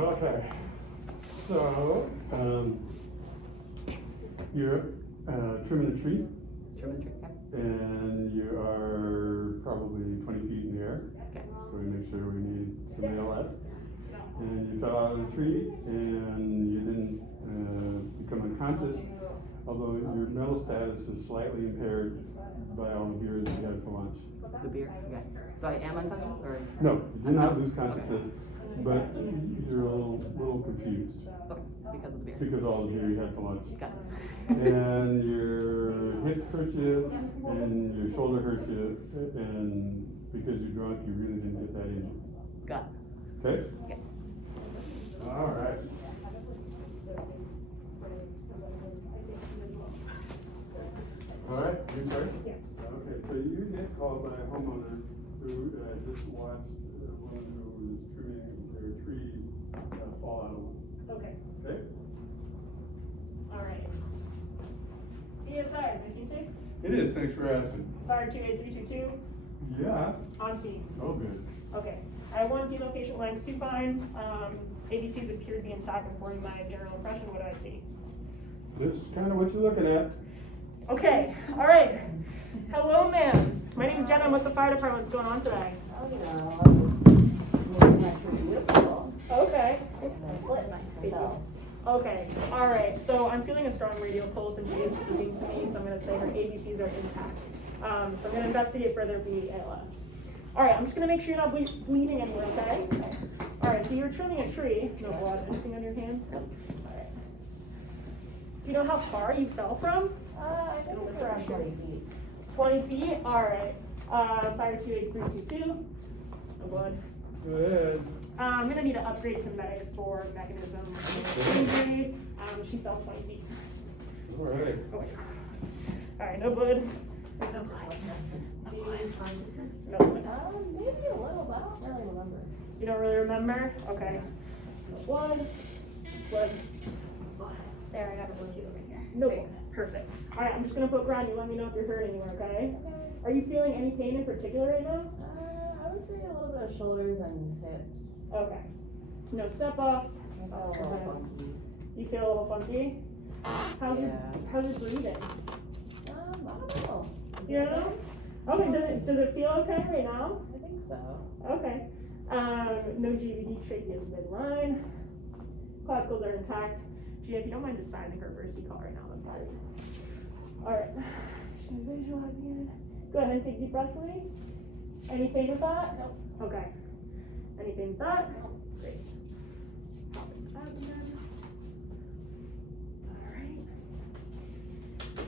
Okay. So, you're trimming a tree, Trimming tree, okay. and you are probably 20 feet in the air. Okay. So we make sure we need some ALS. And you fell out of the tree, and you didn't become unconscious, although your mental status is slightly impaired by all the beer that you had for lunch. The beer, okay. So I am unconscious, or? No, you did not lose consciousness, but you're a little confused Okay, because of the beer. because of all the beer you had for lunch. Got it. And your hip hurts you, and your shoulder hurts you, and because you're drunk, you really didn't get that injured. Got it. Okay? Okay. All right. All right, your turn? Yes. Okay, so you get called by a homeowner who just watched one who was trimming their tree fall out of one. Okay. Okay? All right. ESI, is this safe? It is, thanks for asking. Fire 28322, Yeah. on scene. Oh, good. Okay. I have one female patient lying supine. ABCs appear to be intact according to my general impression. What do I see? This is kind of what you're looking at. Okay. All right. Hello, ma'am. My name is Jenna. I'm with the fire department. What's going on today? Okay. Okay. All right. So I'm feeling a strong radial pulse, and she is speaking to me. So I'm going to say her ABCs are intact. So I'm going to investigate further the ALS. All right. I'm just going to make sure you're not bleeding anywhere. Okay. All right. So you're trimming a tree. No blood. Anything on your hands? All right. Do you know how far you fell from? I think it's around 20 feet. 20 feet. All right. Fire 28322. No blood. Go ahead. I'm gonna need to upgrade some medics for mechanism injury. She fell 20 feet. All right. Okay. All right, no blood. No blood. No blood. Maybe a little, but I don't really remember. You don't really remember? Okay. No blood. Blood. There, I got a blue tube over here. No blood. Perfect. All right, I'm just gonna poke around you. Let me know if you're hurt anywhere, okay? Are you feeling any pain in particular right now? I would say a little bit of shoulders and hips. Okay. No step-offs. I felt a little funky. You feel a little funky? How's your breathing? I don't know. You know? Okay, does it feel okay right now? I think so. Okay. No GVD, trachea's midline. Clavicles are intact. Gee, if you don't mind just signing her first call right now, then fine. Alright. Just visualizing it. Go ahead and take a deep breath for me. Any pain with that? Nope. Okay. Any pain with that? Nope. Great. Abdomen. Alright.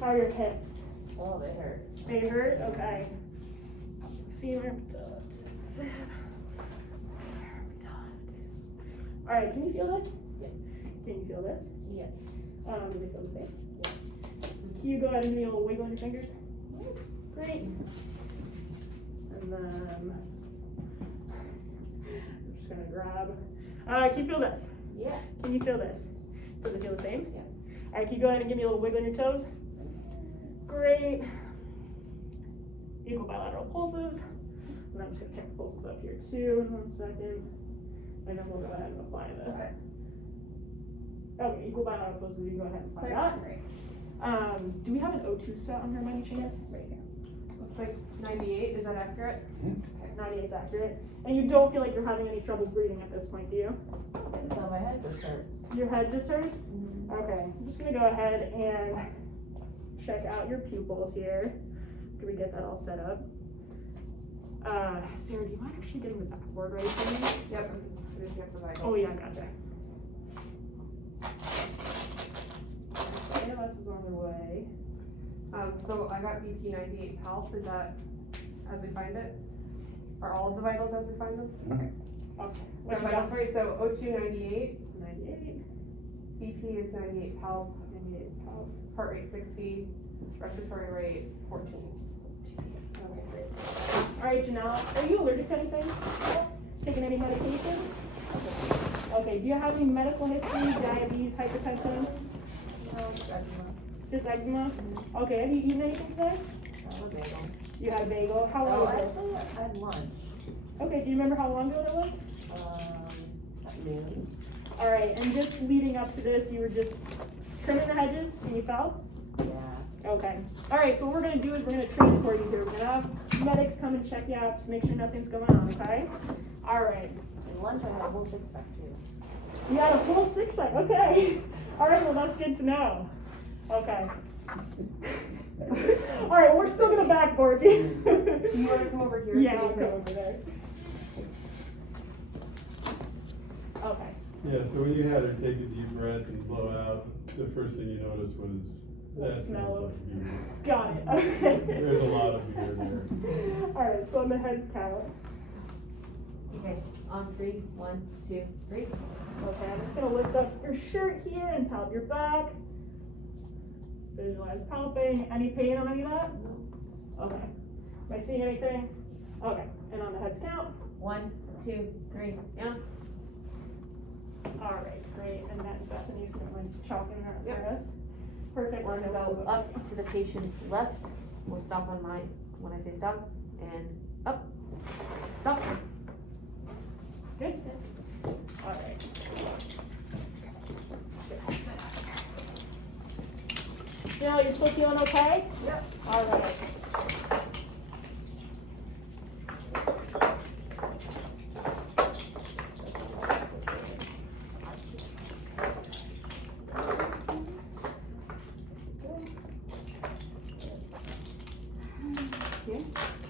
How are your hips? Oh, they hurt. They hurt? Okay. Femur. Alright, can you feel this? Yes. Can you feel this? Yes. Do they feel the same? Yes. Can you go ahead and give me a little wiggle on your fingers? Great. And then I'm just gonna grab. Can you feel this? Yes. Can you feel this? Does it feel the same? Yes. Alright, can you go ahead and give me a little wiggle on your toes? Great. Equal bilateral pulses. And I'm just gonna check the pulses up here too in 1 second. And then we'll go ahead and apply the. Okay. Okay, equal bilateral pulses, you can go ahead and apply that. Great. Do we have an O2 set on her by any chance? Right here. Looks like 98, is that accurate? Mhm. Okay, 98 is accurate. And you don't feel like you're having any trouble breathing at this point, do you? I think so. My head just hurts. Your head just hurts? Mm-hmm. Okay, I'm just gonna go ahead and check out your pupils here. Can we get that all set up? Sarah, do you mind actually getting the backboard ready for me? Yep, I'm just finishing up the vitals. Oh yeah, gotcha. ALS is on their way. So I got BT 98 health, is that as we find it? Are all of the vitals as we find them? Okay. The What you vitals, got? right, so O2 98, 98, BP is 98 health, 98, oh, heart rate 60, respiratory rate 14. okay, great. Alright, Janelle, are you allergic to anything? Taking any medication? Okay, do you have any medical history, diabetes, hypertension? No, eczema. Just eczema? Okay, have you eaten anything today? A bagel. You had a bagel, how long Oh, ago? actually, I had lunch. Okay, do you remember how long ago that was? At noon. All right, and just leading up to this, you were just trimming the hedges and you fell? Yeah. Okay. All right, so what we're gonna do is we're gonna transport you here. We're gonna have medics come and check you out, just make sure nothing's going on, okay? All right. And lunch, I had a whole six-pack too. You had a full six-pack, okay. All right, well, that's good to know. Okay. All right, we're still gonna backboard you. You wanna come over here? Yeah, so I'll you go can- over there. Okay. Yeah, so when you had her take a deep breath and blow out, the first thing you noticed was The that smell smells of- like beer. Got it, okay. There's a lot of beer there. All right, so on the heads count. Okay, on 3, 1, 2, 3. Okay, I'm just gonna lift up your shirt here and palp your back. Visualize palping. Any pain on any of that? Okay. Am I seeing anything? Okay, and on the heads count. 1, 2, 3, down. All right, great. And then Bethany, if you don't mind just chalking her up Yep. for us. Perfect. Want to go up to the patient's left. We'll stop on mine when I say stop. And up. Stop. Good. All right. Janelle, you still feeling okay? Yep. All right.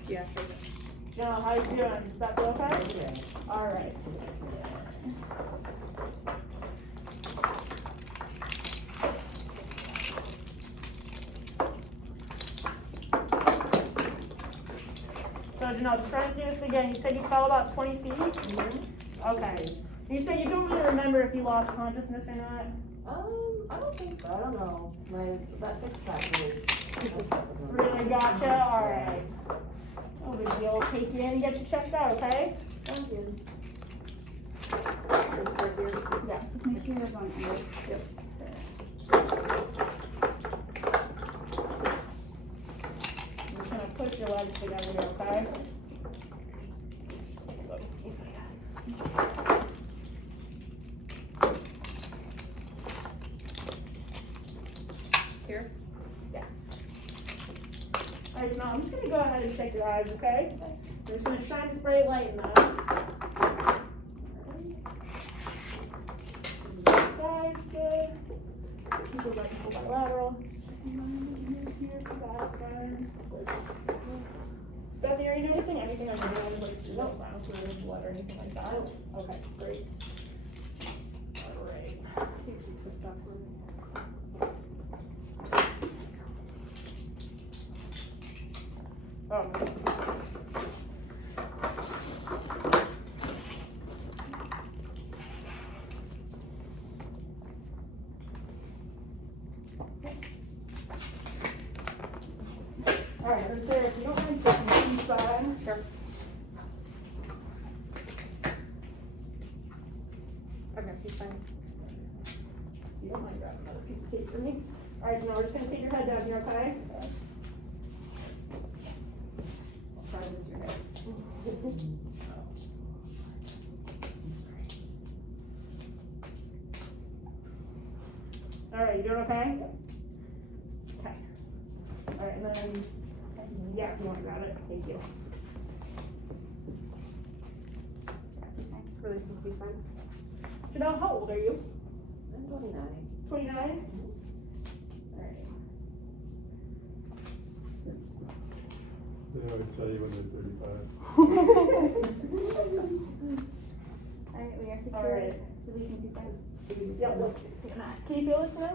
Yeah. Janelle, how you doing? Does that feel okay? All right. So Janelle, just trying to do this again. You said you fell about 20 feet? Okay. You said you don't really remember if you lost consciousness or not? I don't think so. I don't know. That six-pack really. Really gotcha? All right. No big deal. We'll take you in and get you checked out, okay? Thank you. Yeah. Just make sure you're on here. Yep. I'm just gonna push your legs together here, okay? Here? Alright, now I'm just gonna go ahead and check your eyes, okay? I'm just gonna shine this bright light in them. Side, good. Go back and pull bilateral. Checking my ears here for that side. Bethany, are you noticing anything on your nose, like through the spinal fluid, blood, or anything like that? Okay, great. Alright. I think she twist up for me. Oh. Alright, let's say if you don't mind taking the inside. Sure. Okay, she's fine. You don't mind grabbing another piece of tape for me? Alright, now we're just gonna take your head down here, okay? I'll try to miss your head. Alright, you doing okay? Okay. Alright, and then, yeah, if you wanna grab it, thank you. Release and she's fine. Janelle, how old are you? I'm 29. 29? Alright. They always tell you when they're 35. Alright, we are secure. Alright. Releasing sequence. Yep, let's see the mask. Can you feel it today?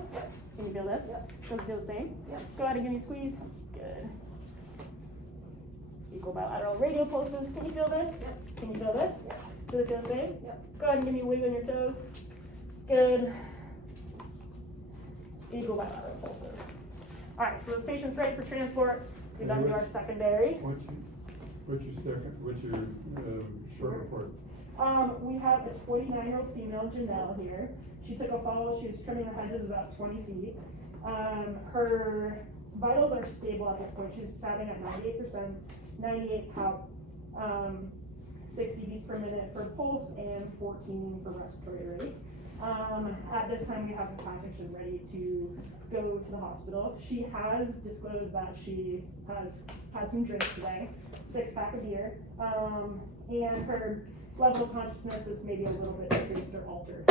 Can you feel this? Yep. Does it feel the same? Yep. Go ahead and give me a squeeze. Good. Equal bilateral radial pulses. Can you feel this? Yep. Can you feel this? Yep. Does it feel the same? Yep. Go ahead and give me a wiggle on your toes. Good. Equal bilateral pulses. Alright, so this patient's ready for transport. We're done to our secondary. What's your short report? We have a 29-year-old female, Janelle, here. She took a fall, she was trimming her hedges about 20 feet. Her vitals are stable at this point. She's sitting at 98%, 98 palp, 60 beats per minute for pulse, and 14 for respiratory rate. At this time, we have her package ready to go to the hospital. She has disclosed that she has had some drinks today, 6-pack of beer, and her level of consciousness is maybe a little bit decreased or altered.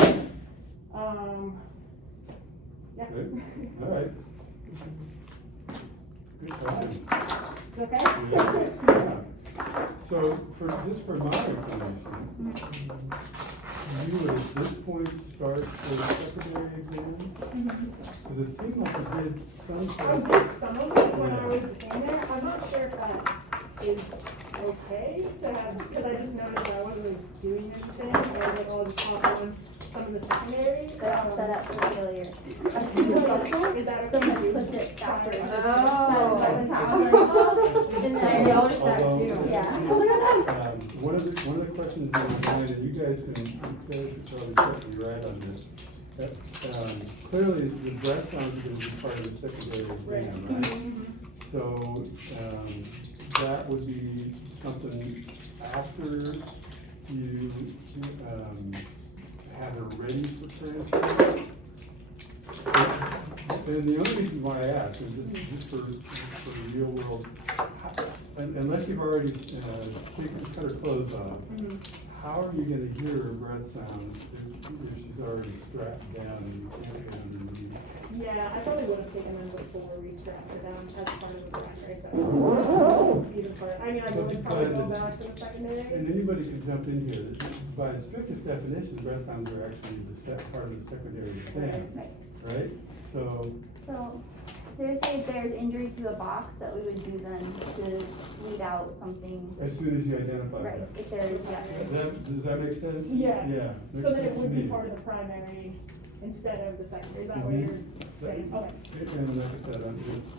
Yeah. Good. All right. Good question. Is it okay? Yeah. So just for my information, you would at this point start the secondary exam? Because it seemed like you did some I sort of. did some of it when I was in there. I'm not sure if that is okay to have, because I just noticed that I wasn't really doing anything, so I was like, I'll just hop on some of the secondary. They're all set up for failure. Is that okay? Someone puts it backwards. Oh. That's what happened. And then I noticed that Although, too. Yeah. One of the questions in my mind, and you guys can probably set me right on this. Clearly, the breast sounds are going to be part of the secondary exam, right? Mhm. So, that would be something after you, have her ready for transfer? And the only reason why I ask is just for the real world, unless you've already, cut her clothes off, how are you gonna hear her breath sounds if she's already strapped down and you can't get underneath? Yeah, I probably would have taken them before we strapped her down as part of the primary session. Either part, I mean, I would probably go back to the secondary. And anybody can jump in here, by the strictest definition, breath sounds are actually part of the secondary exam, Right. right? So, So, they're saying if there's injury to the box, that we would do then to weed out something. as soon as you identify Right, that. if there's, yeah. Does that make sense? Yeah. Yeah. So makes then it sense to would be me. part of the primary instead of the secondary, is that what Mhm. you're saying? Okay. And like I said, it's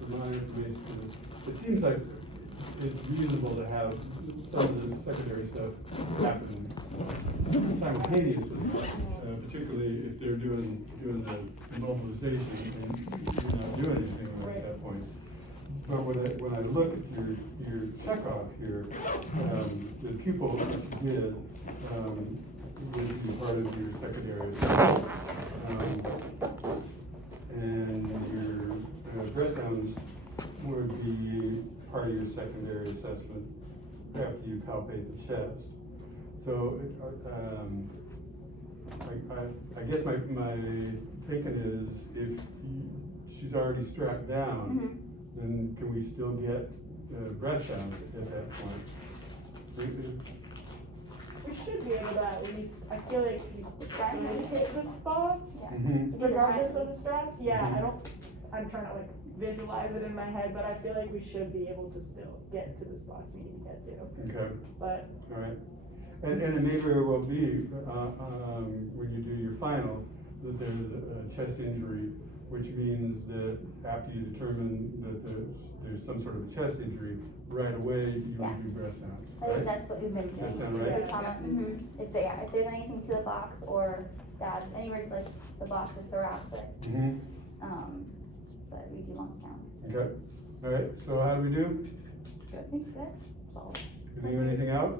for my information, it seems like it's reasonable to have some of the secondary stuff happen simultaneously, particularly if they're doing the mobilization and you're not doing anything at that point. But when I look at your checkoff here, the pupil did, would be part of your secondary assessment. And your breath sounds would be part of your secondary assessment after you palpate the chest. So, I guess my thinking is if she's already strapped down, then can we still get breath sound at that point? We should be able to at least, I feel like you hit the spots, Mhm. regardless of the straps. Yeah, I'm trying to like visualize it in my head, but I feel like we should be able to still get to the spots we need to get to. Okay, But, all right. And it may very well be, when you do your final, that there's a chest injury, which means that after you determine that there's some sort of a chest injury, right away, you Yeah. would do breath sounds, I think right? that's what we've been Does that doing. sound For right? trauma, if there's anything to the box or stabs, anywhere to like the box or thoracic, Mhm. but we do lung sounds. Okay, all right, so how do we do? I think so. Solid. You think of anything out?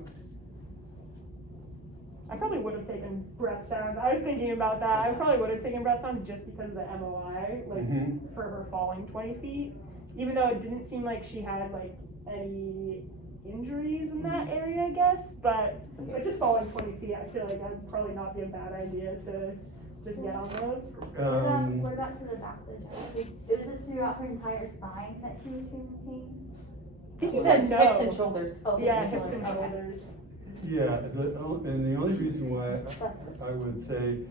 I probably would have taken breath sounds. I was thinking about that. I probably would have taken breath sounds just because of the MOI, like Mhm. for her falling 20 feet. Even though it didn't seem like she had like any injuries in that area, I guess. But just falling 20 feet, I feel like that'd probably not be a bad idea to just get on those. What about to the back of the chest? It was throughout her entire spine that she was feeling pain? I think You you said said hips no. and shoulders. Oh, Yeah, hips and okay. shoulders. Yeah, and the only reason why That's I would say,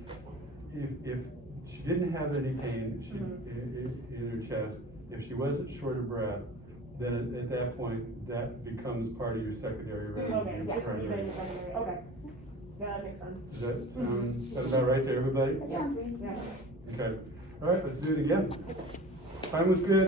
if she didn't have any pain in her chest, if she wasn't short of breath, then at that point, that becomes part of your secondary rather Okay, than just primary. leaving secondary. Okay. Yeah, that makes sense. Does that sound, sound about right to everybody? That sounds reasonable. Yeah. Okay, all right, let's do it again. Time was good.